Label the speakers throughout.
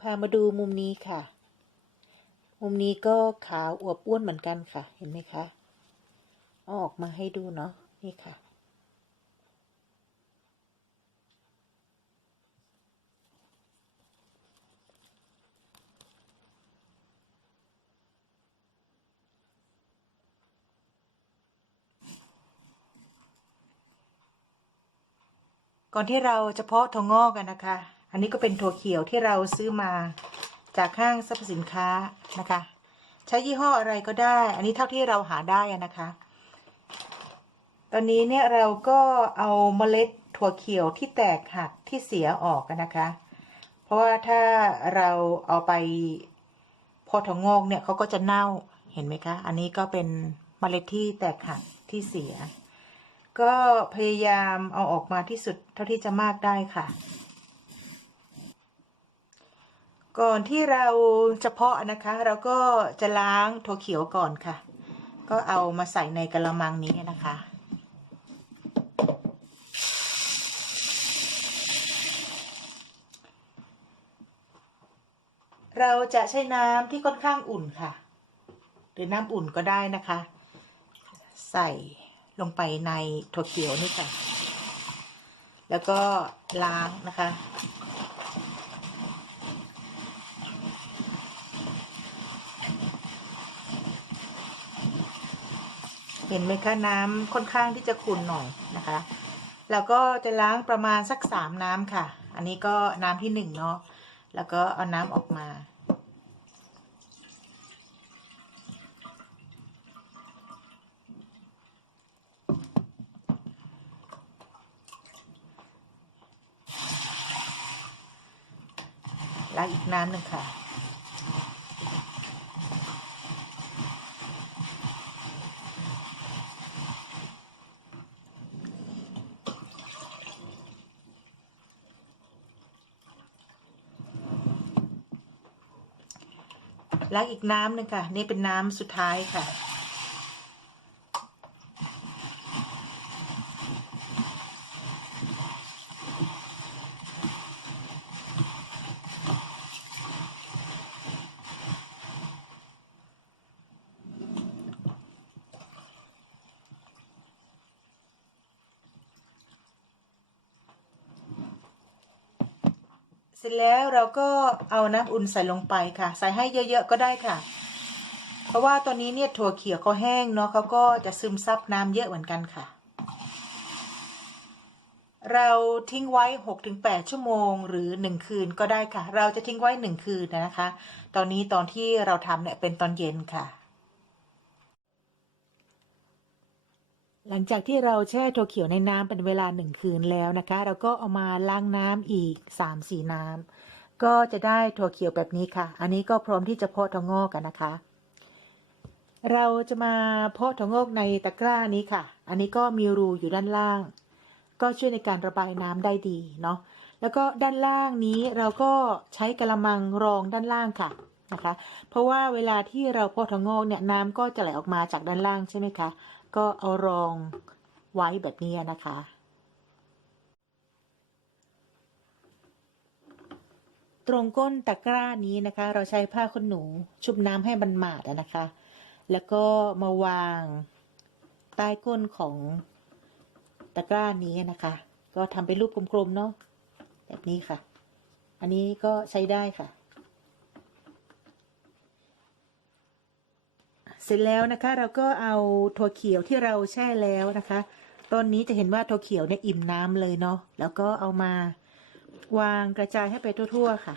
Speaker 1: พามาดูมุมนี้ค่ะ มุมนี้ก็ขาวอวบอ้วนเหมือนกันค่ะ เห็นไหมคะเอาออกมาให้ดูเนาะนี่ค่ะ ก่อนที่เราจะเพาะถั่วงอกกันนะคะ อันนี้ก็เป็นถั่วเขียวที่เราซื้อมาจากห้างสรรพสินค้านะคะ ใช้ยี่ห้ออะไรก็ได้ อันนี้เท่าที่เราหาได้นะคะ ตอนนี้เนี่ยเราก็เอาเมล็ดถั่วเขียวที่แตกหักที่เสียออกนะคะ เพราะว่าถ้าเราเอาไปพอถั่วงอกเนี่ยเขาก็จะเน่าเห็นไหมคะ อันนี้ก็เป็นเมล็ดที่แตกหักที่เสีย ก็พยายามเอาออกมาที่สุดเท่าที่จะมากได้ค่ะ ก่อนที่เราจะเพาะนะคะ เราก็จะล้างถั่วเขียวก่อนค่ะ ก็เอามาใส่ในกระมังนี้นะคะ เราจะใช้น้ำที่ค่อนข้างอุ่นค่ะ หรือน้ำอุ่นก็ได้นะคะ ใส่ลงไปในถั่วเขียวนี่ค่ะ แล้วก็ล้างนะคะ เห็นไหมคะน้ำค่อนข้างที่จะขุ่นหน่อยนะคะ แล้วก็จะล้างประมาณสักสามน้ำค่ะ อันนี้ก็น้ำที่หนึ่งเนาะแล้วก็เอาน้ำออกมาล้างอีกน้ำหนึ่งค่ะ ล้างอีกน้ำหนึ่งค่ะ นี่เป็นน้ำสุดท้ายค่ะ เสร็จแล้วเรา ก็เอาน้ำอุ่นใส่ลงไปค่ะ ใส่ให้เยอะๆก็ได้ค่ะ เพราะว่าตอนนี้เนี่ยถั่วเขียวเขาแห้งเนาะเขาก็จะซึมซับน้ำเยอะเหมือนกันค่ะ เราทิ้งไว้ 6-8 ชั่วโมง หรือ 1 คืนก็ได้ค่ะ เราจะทิ้งไว้ 1 คืนนะคะ ตอนนี้ตอนที่เราทำเนี่ยเป็นตอนเย็นค่ะหลังจากที่เราแช่ถั่วเขียวในน้ำเป็นเวลาหนึ่งคืนแล้วนะคะ เราก็เอามาล้างน้ำอีก3ามสี่น้ำ ก็จะได้ถั่วเขียวแบบนี้ค่ะ อันนี้ก็พร้อมที่จะเพาะถั่วงอกกันนะคะ เราจะมาเพาะถั่วงอกในตะกร้านี้ค่ะ อันนี้ก็มีรูอยู่ด้านล่าง ก็ช่วยในการระบายน้ำได้ดีเนาะ แล้วก็ด้านล่างนี้เราก็ใช้กระมังรองด้านล่างค่ะนะคะ เพราะว่าเวลาที่เราเพาะถั่วงอกเนี่ยน้ำก็จะไหลออกมาจากด้านล่างใช่ไหมคะ ก็เอารองไว้แบบนี้นะคะ ตรงก้นตะกร้านี้นะคะ เราใช้ผ้าขนหนู ชุบน้ำให้มันหมาดนะคะ แล้วก็มาวางใต้ก้นของตะกร้านี้นะคะ ก็ทำเป็นรูปกลมๆเนาะแบบนี้ค่ะ อันนี้ก็ใช้ได้ค่ะ เสร็จแล้วนะคะเราก็เอาถั่วเขียวที่เราแช่แล้วนะคะตอนนี้จะเห็นว่าถั่วเขียวเนี่ยอิ่มน้ำเลยเนาะแล้วก็เอามาวางกระจายให้ไปทั่ว ๆ ค่ะ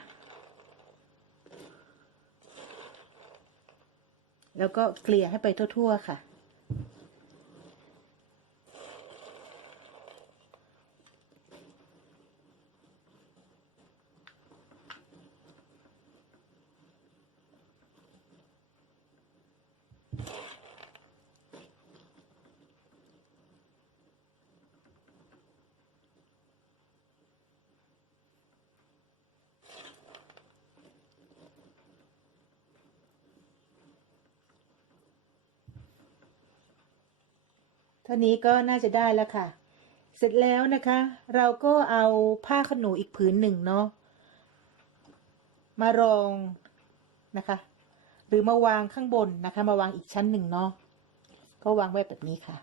Speaker 1: แล้วก็เกลี่ยให้ไปทั่ว ๆ ค่ะ เท่านี้ก็น่าจะได้แล้วค่ะ เสร็จแล้วนะคะ เราก็เอาผ้าขนหนูอีกผืนหนึ่งเนาะมารองนะคะ หรือมาวางข้างบนนะคะ มาวางอีกชั้นหนึ่งเนาะก็วางไว้แบบนี้ค่ะ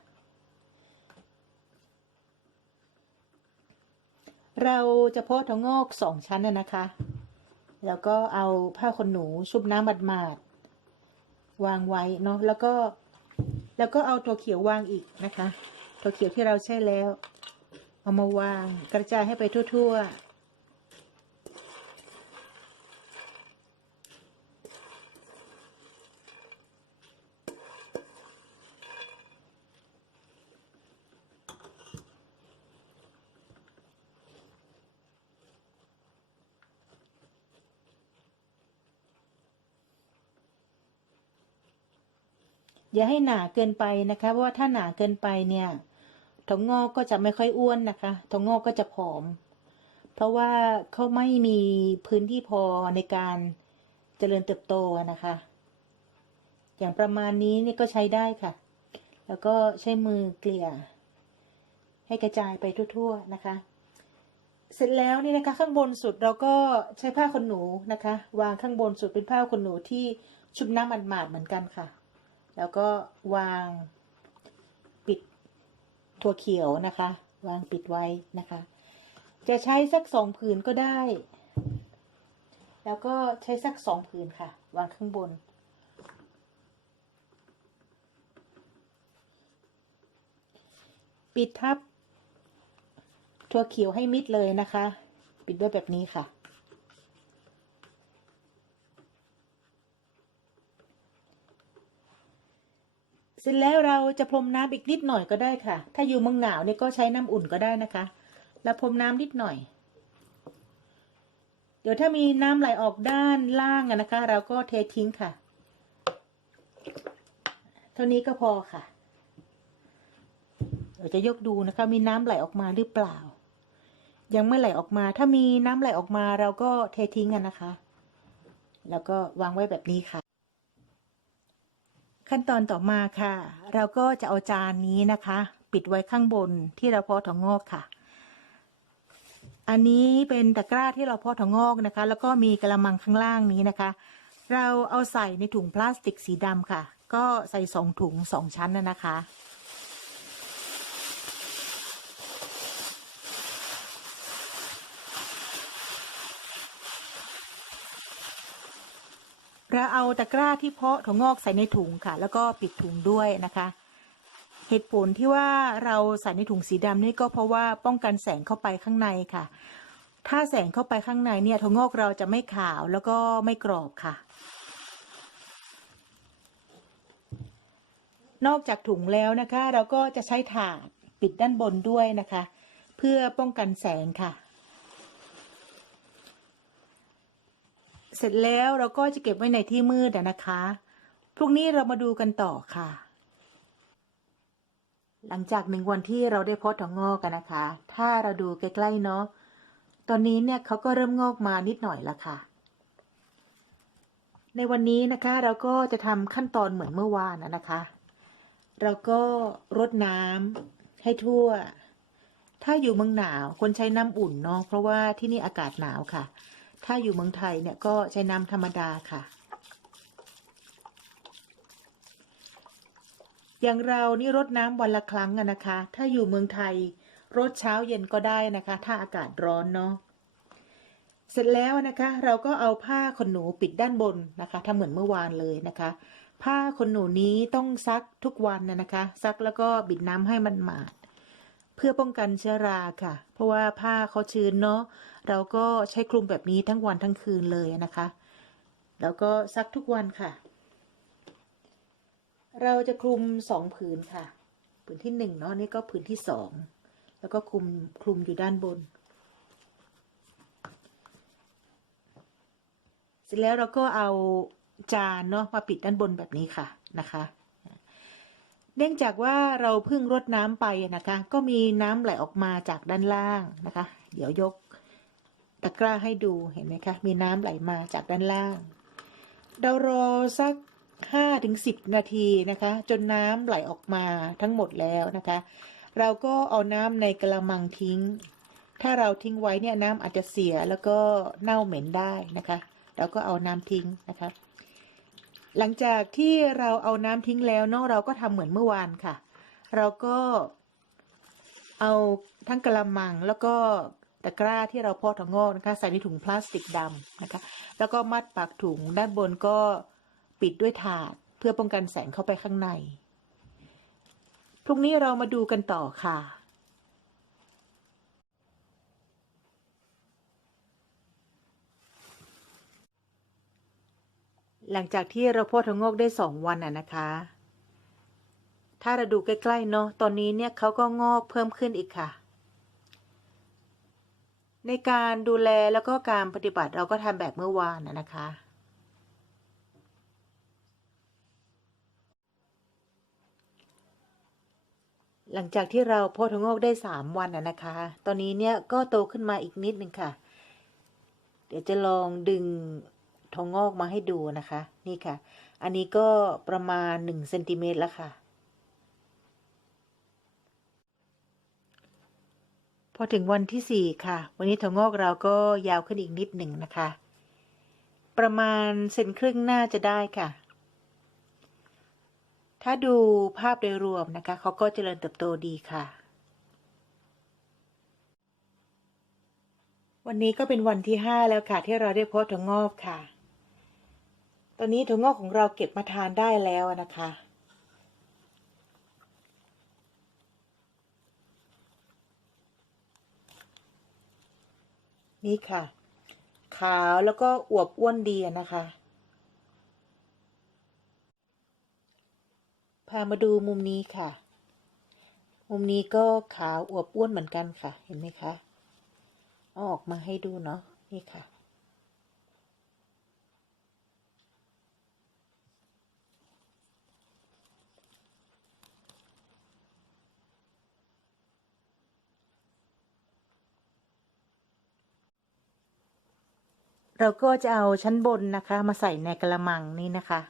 Speaker 1: เราจะเพาะถั่วงอกสองชั้นนะนะคะ แล้วก็เอาผ้าขนหนูชุบน้ำหมาดๆวางไว้เนาะแล้วก็ แล้วก็เอาถั่วเขียววางอีกนะคะถั่วเขียวที่เราแช่แล้ว เอามาวางกระจายให้ไปทั่ว ๆ อย่าให้หนาเกินไปนะคะ เพราะว่าถ้าหนาเกินไปเนี่ยถั่วงอกก็จะไม่ค่อยอ้วนนะคะถั่วงอกก็จะผอม เพราะว่าเขาไม่มีพื้นที่พอในการเจริญเติบโตนะคะ อย่างประมาณนี้นี่ก็ใช้ได้ค่ะ แล้วก็ใช้มือเกลี่ย ให้กระจายไปทั่ว ๆ นะคะ เสร็จแล้วนี่นะคะ ข้างบนสุดเราก็ใช้ผ้าขนหนูนะคะ วางข้างบนสุดเป็นผ้าขนหนูที่ชุบน้ำหมาดๆเหมือนกันค่ะ แล้วก็วางปิดถั่วเขียวนะคะ วางปิดไว้นะคะ จะใช้สักสองผืนก็ได้ แล้วก็ใช้สักสองผืนค่ะ วางข้างบน ปิดทับถั่วเขียวให้มิดเลยนะคะ ปิดด้วยแบบนี้ค่ะ เสร็จแล้วเราจะพรมน้ำอีกนิดหน่อยก็ได้ค่ะ ถ้าอยู่เมืองหนาวเนี่ยก็ใช้น้ำอุ่นก็ได้นะคะ แล้วพรมน้ำนิดหน่อย เดี๋ยวถ้ามีน้ำไหลออกด้านล่างนะคะ เราก็เททิ้งค่ะ เท่านี้ก็พอค่ะเดี๋ยวจะยกดูนะคะ มีน้ำไหลออกมาหรือเปล่า ยังไม่ไหลออกมา ถ้ามีน้ำไหลออกมาเราก็เททิ้งกันนะคะ แล้วก็วางไว้แบบนี้ค่ะ ขั้นตอนต่อมาค่ะ เราก็จะเอาจานนี้นะคะ ปิดไว้ข้างบนที่เราเพาะถั่วงอกค่ะ อันนี้เป็นตะกร้าที่เราเพาะถั่วงอกนะคะ แล้วก็มีกระมังข้างล่างนี้นะคะ เราเอาใส่ในถุงพลาสติกสีดำค่ะ ก็ใส่สองถุงสองชั้นนะนะคะ เราเอาตะกร้าที่เพาะถั่วงอกใส่ในถุงค่ะ แล้วก็ปิดถุงด้วยนะคะ เหตุผลที่ว่าเราใส่ในถุงสีดำนี่ก็เพราะว่าป้องกันแสงเข้าไปข้างในค่ะ ถ้าแสงเข้าไปข้างในเนี่ยถั่วงอกเราจะไม่ขาวแล้วก็ไม่กรอบค่ะ นอกจากถุงแล้วนะคะ เราก็จะใช้ถาดปิดด้านบนด้วยนะคะ เพื่อป้องกันแสงค่ะ เสร็จแล้วเราก็จะเก็บไว้ในที่มืดนะคะ พรุ่งนี้เรามาดูกันต่อค่ะ หลังจากหนึ่งวันที่เราได้เพาะถั่วงอกกันนะคะ ถ้าเราดูใกล้ๆเนาะ ตอนนี้เนี่ยเขาก็เริ่มงอกมานิดหน่อยละค่ะ ในวันนี้นะคะเราก็จะทำขั้นตอนเหมือนเมื่อวานนะนะคะ เราก็รดน้ำให้ทั่ว ถ้าอยู่เมืองหนาวควรใช้น้ำอุ่นเนาะ เพราะว่าที่นี่อากาศหนาวค่ะ ถ้าอยู่เมืองไทยเนี่ยก็ใช้น้ำธรรมดาค่ะ อย่างเรานี่รดน้ำวันละครั้งนะคะ ถ้าอยู่เมืองไทยรดเช้าเย็นก็ได้นะคะ ถ้าอากาศร้อนเนาะเสร็จแล้วนะคะ เราก็เอาผ้าขนหนูปิดด้านบนนะคะทำเหมือนเมื่อวานเลยนะคะ ผ้าขนหนูนี้ต้องซักทุกวันนะนะคะ ซักแล้วก็บิดน้ำให้มันหมาด พื่อป้องกันเชื้อราค่ะ เพราะว่าผ้าเขาชื้นเนาะเราก็ใช้คลุมแบบนี้ทั้งวันทั้งคืนเลยนะคะ แล้วก็ซักทุกวันค่ะ เราจะคลุมสองผืนค่ะ ผืนที่หนึ่งเนาะนี่ก็ผืนที่สองแล้วก็คลุมคลุมอยู่ด้านบน เสร็จแล้วเราก็เอาจานเนาะมาปิดด้านบนแบบนี้ค่ะนะคะ เนื่องจากว่าเราเพิ่งรดน้ำไปนะคะ ก็มีน้ำไหลออกมาจากด้านล่างนะคะ เดี๋ยวยกตะกร้าให้ดูเห็นไหมคะมีน้ำไหลมาจากด้านล่าง เรารอสักห้าถึงสิบนาทีนะคะ จนน้ำไหลออกมาทั้งหมดแล้วนะคะ เราก็เอาน้ำในกระมังทิ้ง ถ้าเราทิ้งไว้เนี่ยน้ำอาจจะเสียแล้วก็เน่าเหม็นได้นะคะ เราก็เอาน้ำทิ้งนะคะ หลังจากที่เราเอาน้ำทิ้งแล้วเนาะเราก็ทำเหมือนเมื่อวานค่ะ เราก็เอาทั้งกระมังแล้วก็ตะกร้าที่เราพาะถั่วงอกนะคะใส่ในถุงพลาสติกดำนะคะ แล้วก็มัดปากถุงด้านบนก็ปิดด้วยถาด เพื่อป้องกันแสงเข้าไปข้างใน พรุ่งนี้เรามาดูกันต่อค่ะ หลังจากที่เราเพาะถั่วงอกได้สองวันน่ะนะคะ ถ้าเราดูใกล้ๆเนาะ ตอนนี้เนี่ยเขาก็งอกเพิ่มขึ้นอีกค่ะ ในการดูแลแล้วก็การปฏิบัติเราก็ทำแบบเมื่อวานน่ะนะคะ หลังจากที่เราเพาะถั่วงอกได้สามวันน่ะนะคะ ตอนนี้เนี่ยก็โตขึ้นมาอีกนิดนึงค่ะ เดี๋ยวจะลองดึง ถั่วงอกมาให้ดูนะคะ นี่ค่ะ อันนี้ก็ประมาณหนึ่งเซนติเมตรแล้วค่ะ พอถึงวันที่สี่ค่ะ วันนี้ถั่วงอกเราก็ยาวขึ้นอีกนิดหนึ่งนะคะ ประมาณเซนครึ่งน้าจะได้ค่ะ ถ้าดูภาพโดยรวมนะคะเขาก็เจริญเติบโตดีค่ะวันนี้ก็เป็นวันที่ห้าแล้วค่ะ ที่เราได้พาะถั่วงอกค่ะ ตอนนี้ถั่วงอกของเราเก็บมาทานได้แล้วนะคะ นี่ค่ะ ขาวแล้วก็อวบอ้วนดีนะคะ พามาดูมุมนี้ค่ะ มุมนี้ก็ขาวอวบอ้วนเหมือนกันค่ะ เห็นไหมคะ ออกมาให้ดูเนาะ นี่ค่ะ เราก็จะเอาชั้นบนนะคะ มาใส่ในกระมังนี้นะคะ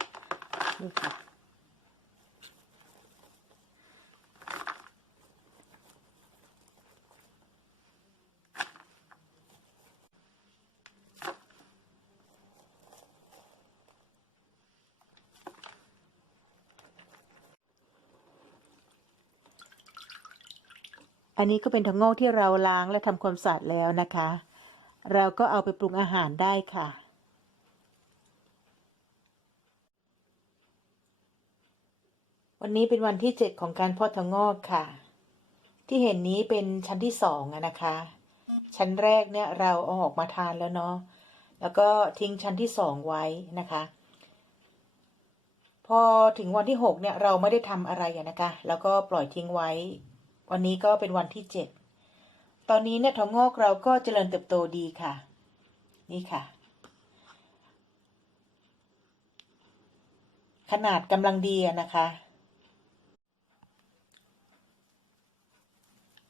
Speaker 1: นี่ค่ะอันนี้ก็เป็นถั่วงอกที่เราล้างและทำความสะอาดแล้วนะคะ เราก็เอาไปปรุงอาหารได้ค่ะ วันนี้เป็นวันที่เจ็ดของการเพาะถั่วงอกค่ะ ที่เห็นนี้เป็นชั้นที่สองอะนะคะ ชั้นแรกเนี่ยเราเอาออกมาทานแล้วเนาะแล้วก็ทิ้งชั้นที่สองไว้นะคะ พอถึงวันที่หกเนี่ยเราไม่ได้ทำอะไรนะคะ แล้วก็ปล่อยทิ้งไว้ วันนี้ก็เป็นวันที่เจ็ด ตอนนี้เนี่ยถั่วงอกเราก็เจริญเติบโตดีค่ะ นี่ค่ะ ขนาดกำลังดีนะคะ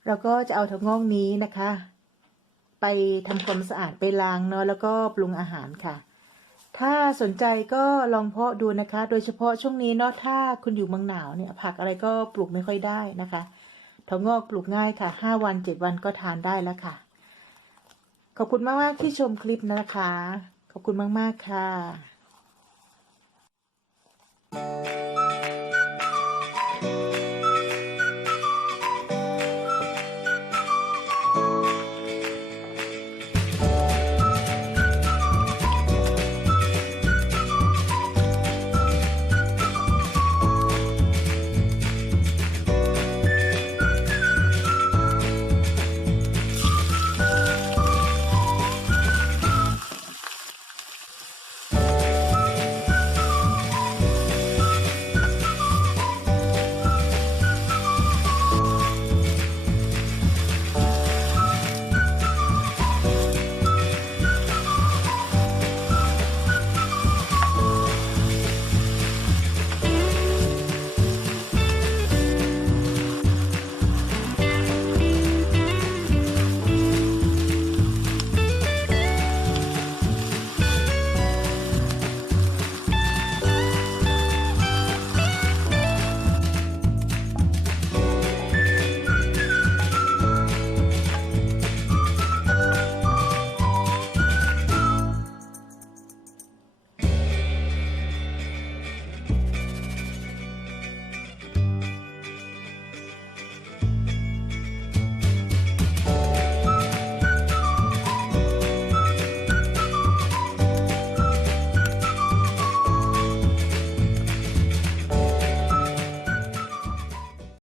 Speaker 1: เราก็จะเอาถั่วงอกนี้นะคะ ไปทำความสะอาดไปล้างเนาะแล้วก็ปรุงอาหารค่ะ ถ้าสนใจก็ลองเพาะดูนะคะ โดยเฉพาะช่วงนี้เนาะถ้าคุณอยู่เมืองหนาวเนี่ยผักอะไรก็ปลูกไม่ค่อยได้นะคะ ถั่วงอกปลูกง่ายค่ะ 5 วัน 7 วันก็ทานได้แล้วค่ะ ขอบคุณมาก ๆ ที่ชมคลิปนะคะ ขอบคุณมาก ๆ ค่ะ